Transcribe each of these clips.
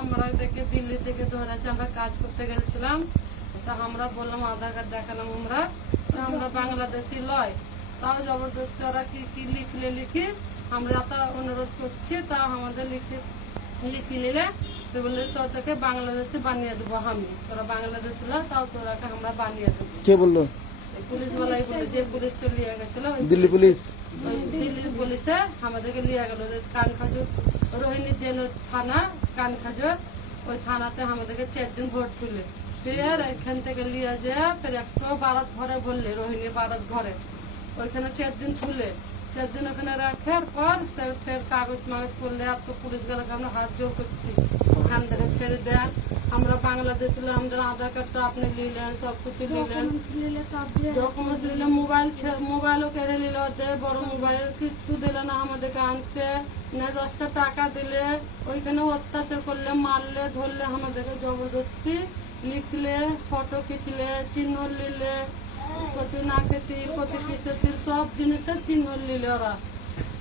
আমরা দেখে দিল্লি থেকে ধরেছে, আমরা কাজ করতে গেছিলাম। তা আমরা বললাম আধার কার্ড দেখালাম আমরা বাংলাদেশি লয়, তাও জবরদস্তি ওরা কি লিখি আমরা এত অনুরোধ করছি, তাও আমাদের লিখে নিলে বললে তোদেরকে বাংলাদেশে বানিয়ে দেবো আমি, তোরা বাংলাদেশি লয়, তাও তোরাকে আমরা বানিয়ে দেবো। কে বললো? পুলিশ বলাই বলে, যে পুলিশটা লিয়ে গেছিল দিল্লি পুলিশ। দিল্লির পুলিশে আমাদেরকে লিয়ে গেল কানখাজুর, রোহিণী জেল থানা কানখাজুর, ওই থানাতে আমাদেরকে 4 দিন ভোট তুলে, ফের এখান থেকে লিয়ে যায়, ফের একটু বারাত ঘরে বললে, রোহিণীর বারাত ঘরে ওইখানে 4 দিন তুলে, 4 দিন ওখানে রাখার পর ফের কাগজ মাগজ করলে, আর তো পুলিশ গুলোকে আমরা হাত জোর করছি আমাদেরকে ছেড়ে দেন, আমরা বাংলাদেশ আমাদের আধার কার্ড তো আপনি নিলেন, সবকিছু নিলেন, ডকুমেন্টস নিলে, মোবাইলও কেড়ে নিল, ওদের বড় মোবাইল কিচ্ছু দিলে না আমাদেরকে আনতে, না 10টা টাকা দিলে, ওইখানে অত্যাচার করলে, মারলে, ধরলে, আমাদেরকে জবরদস্তি লিখলে, ফটো খিচলে, চিহ্ন নিলে, কত নাকে তিল, কত কিসের তিল, সব জিনিসের চিহ্ন নিলে ওরা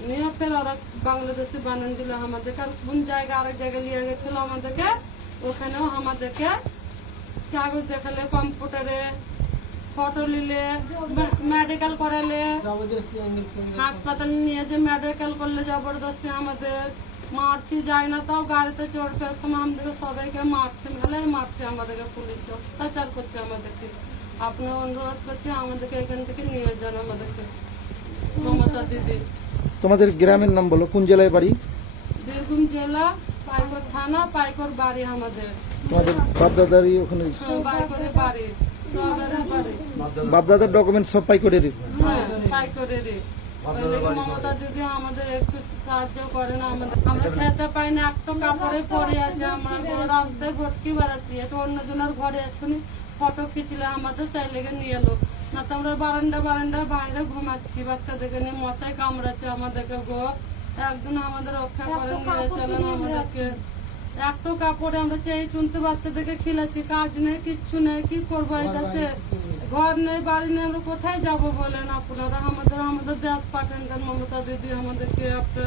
নিয়ে, ফের ওরা বাংলাদেশে বানান দিল আমাদেরকে। আর কোন জায়গায় আরেক জায়গায় নিয়ে গেছিল আমাদেরকে, ওখানেও আমাদেরকে কাগজ দেখালে, কম্পিউটারে ফটো নিলে, মেডিকেল করালে, হাসপাতালে নিয়ে যে মেডিকেল করলে জবরদস্তি আমাদের মারছি, যায় না, তাও গাড়িতে চড়বার সময় আমাদেরকে সবাইকে মারছে, মেলায় মারছে আমাদেরকে, পুলিশ অত্যাচার করছে আমাদেরকে। আপনার অনুরোধ করছে আমাদেরকে এখান থেকে নিয়ে যান আমাদেরকে, মমতা দিদি। তোমাদের গ্রামের নাম বলো, কোন জেলায় বাড়ি? বীরভূম জেলা, পাইকর থানা, পাইকর বাড়ি আমাদের। তোমাদের বাপদাদারই ওখানে? পাইকরের বাড়ি, সবের বাড়ি। বাপদাদার ডকুমেন্ট সব পাইকরের? হ্যাঁ, পাইকরেরই। ওই লেগে মমতা দিদি আমাদের একটু সাহায্য করে না, আমরা খেতে পাই না, একটা কাপড়ে পরে আছে, আমরা রাস্তায় ভটকি বেড়াচ্ছি, এটা অন্যজনের ঘরে এক্ষুনি ফটো খিচলে আমাদের সেই লেগে নিয়ে এলো, না তো আমরা বারান্দা বাইরে ঘুমাচ্ছি, বাচ্চাদেরকে নিয়ে মশাই কামড়াচ্ছে আমাদেরকে গো, একদিন আমাদের রক্ষা করে নিয়ে চলেন আমাদেরকে। একটু কাপড়ে আমরা চেয়ে চুনতে বাচ্চাদেরকে খিলাচ্ছি, কাজ নেই, কিচ্ছু নেই, কি করবো, এই কাছে ঘর নেই, বাড়ি নেই, আমরা কোথায় যাব বলেন আপনারা? আমাদের দেশ পাঠান, মমতা দিদি আমাদেরকে একটা